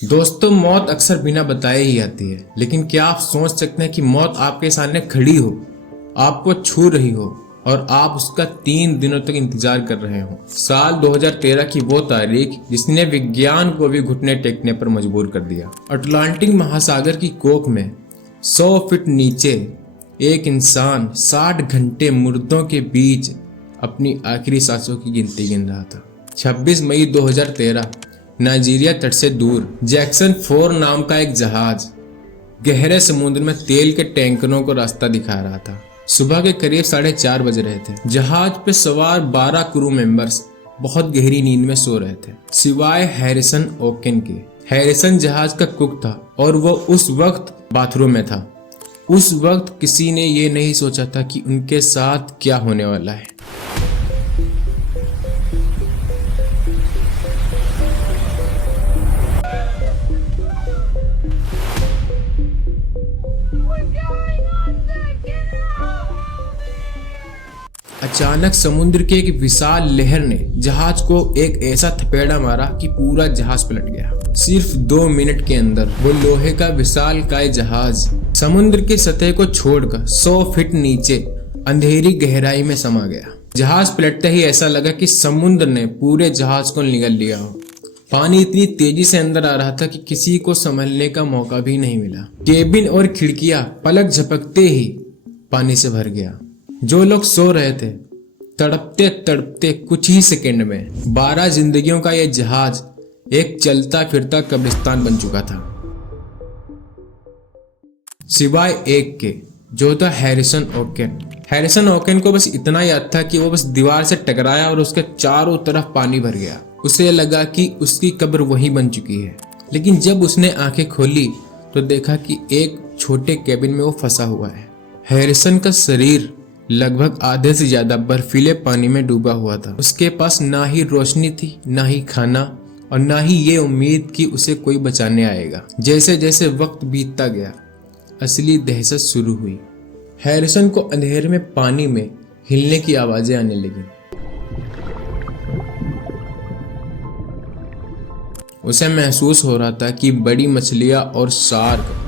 दोस्तों, मौत अक्सर बिना बताए ही आती है, लेकिन क्या आप सोच सकते हैं कि मौत आपके सामने खड़ी हो, आपको छू रही हो और आप उसका 3 दिनों तक इंतजार कर रहे हो। साल 2013 की वो तारीख जिसने विज्ञान को भी घुटने टेकने पर मजबूर कर दिया। अटलांटिक महासागर की कोख में 100 फीट नीचे एक इंसान 60 घंटे मुर्दों के बीच अपनी आखिरी सांसों की गिनती गिन रहा था। 26 मई 2013 नाइजीरिया तट से दूर जैक्सन 4 नाम का एक जहाज गहरे समुद्र में तेल के टैंकरों को रास्ता दिखा रहा था। सुबह के करीब 4:30 बज रहे थे। जहाज पे सवार 12 क्रू मेंबर्स बहुत गहरी नींद में सो रहे थे, सिवाय हैरिसन ओकेन के। हैरिसन जहाज का कुक था और वो उस वक्त बाथरूम में था। उस वक्त किसी ने ये नहीं सोचा था कि उनके साथ क्या होने वाला है। अचानक समुद्र के एक विशाल लहर ने जहाज को एक ऐसा थपेड़ा मारा कि पूरा जहाज पलट गया। सिर्फ 2 मिनट के अंदर वो लोहे का विशालकाय जहाज समुद्र की सतह को छोड़कर 100 फीट नीचे अंधेरी गहराई में समा गया। जहाज पलटते ही ऐसा लगा कि समुद्र ने पूरे जहाज को निगल लिया हो। पानी इतनी तेजी से अंदर आ रहा था कि किसी को संभलने का मौका भी नहीं मिला। केबिन और खिड़कियां पलक झपकते ही पानी से भर गया। जो लोग सो रहे थे, तड़पते तड़पते कुछ ही सेकंड में 12 जिंदगियों का यह जहाज एक चलता फिरता कब्रिस्तान बन चुका था, सिवाय एक के, जो था हैरिसन ओकेन। हैरिसन ओकेन को बस इतना याद था कि वो बस दीवार से टकराया और उसके चारों तरफ पानी भर गया। उसे लगा कि उसकी कब्र वहीं बन चुकी है, लेकिन जब उसने आंखें खोली तो देखा कि एक छोटे केबिन में वो फंसा हुआ है। हैरिसन का शरीर लगभग आधे से ज्यादा बर्फीले पानी में डूबा हुआ था। उसके पास ना ही रोशनी थी, ना ही खाना और ना ही ये उम्मीद कि उसे कोई बचाने आएगा। जैसे जैसे वक्त बीतता गया, असली दहशत शुरू हुई। हैरिसन को अंधेरे में पानी में हिलने की आवाजें आने लगी। उसे महसूस हो रहा था कि बड़ी मछलियां और शार्क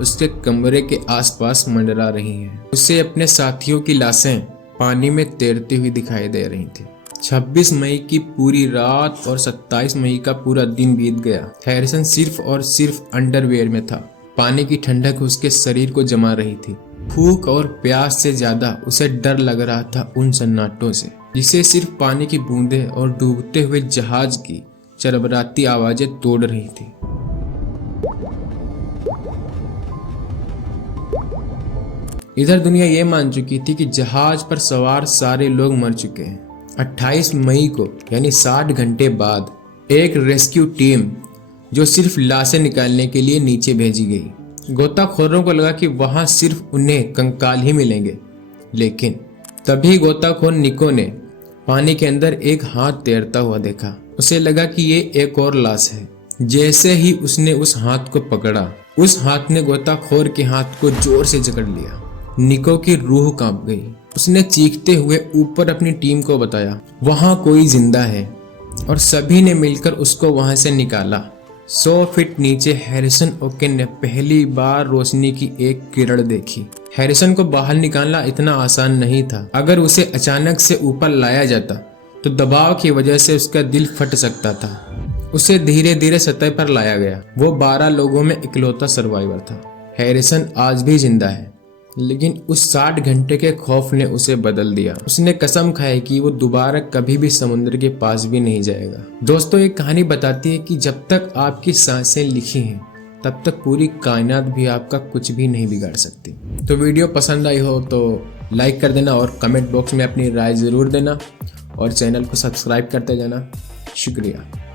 उसके कमरे के आसपास मंडरा रही हैं। उसे अपने साथियों की लाशें पानी में तैरती हुई दिखाई दे रही थी। 26 मई की पूरी रात और 27 मई का पूरा दिन बीत गया। हैरिसन सिर्फ और सिर्फ अंडरवेयर में था। पानी की ठंडक उसके शरीर को जमा रही थी। भूख और प्यास से ज्यादा उसे डर लग रहा था उन सन्नाटों से, जिसे सिर्फ पानी की बूंदें और डूबते हुए जहाज की चरबराती आवाजें तोड़ रही थी। इधर दुनिया ये मान चुकी थी कि जहाज पर सवार सारे लोग मर चुके हैं। 28 मई को यानी 60 घंटे बाद एक रेस्क्यू टीम जो सिर्फ लाशें निकालने के लिए नीचे भेजी गई। गोताखोरों को लगा कि वहां सिर्फ उन्हें कंकाल ही मिलेंगे, लेकिन तभी गोताखोर निको ने पानी के अंदर एक हाथ तैरता हुआ देखा। उसे लगा कि ये एक और लाश है। जैसे ही उसने उस हाथ को पकड़ा, उस हाथ ने गोताखोर के हाथ को जोर से जकड़ लिया। निको की रूह कांप गई। उसने चीखते हुए ऊपर अपनी टीम को बताया वहां कोई जिंदा है, और सभी ने मिलकर उसको वहां से निकाला। 100 फीट नीचे हैरिसन ओकेन ने पहली बार रोशनी की एक किरण देखी। हैरिसन को बाहर निकालना इतना आसान नहीं था। अगर उसे अचानक से ऊपर लाया जाता तो दबाव की वजह से उसका दिल फट सकता था। उसे धीरे धीरे सतह पर लाया गया। वो 12 लोगों में इकलौता सर्वाइवर था। हैरिसन आज भी जिंदा है, लेकिन उस 60 घंटे के खौफ ने उसे बदल दिया। उसने कसम खाई कि वो दोबारा कभी भी समुद्र के पास भी नहीं जाएगा। दोस्तों, एक कहानी बताती है कि जब तक आपकी सांसें लिखी हैं, तब तक पूरी कायनात भी आपका कुछ भी नहीं बिगाड़ सकती। तो वीडियो पसंद आई हो तो लाइक कर देना और कमेंट बॉक्स में अपनी राय ज़रूर देना और चैनल को सब्सक्राइब करते जाना। शुक्रिया।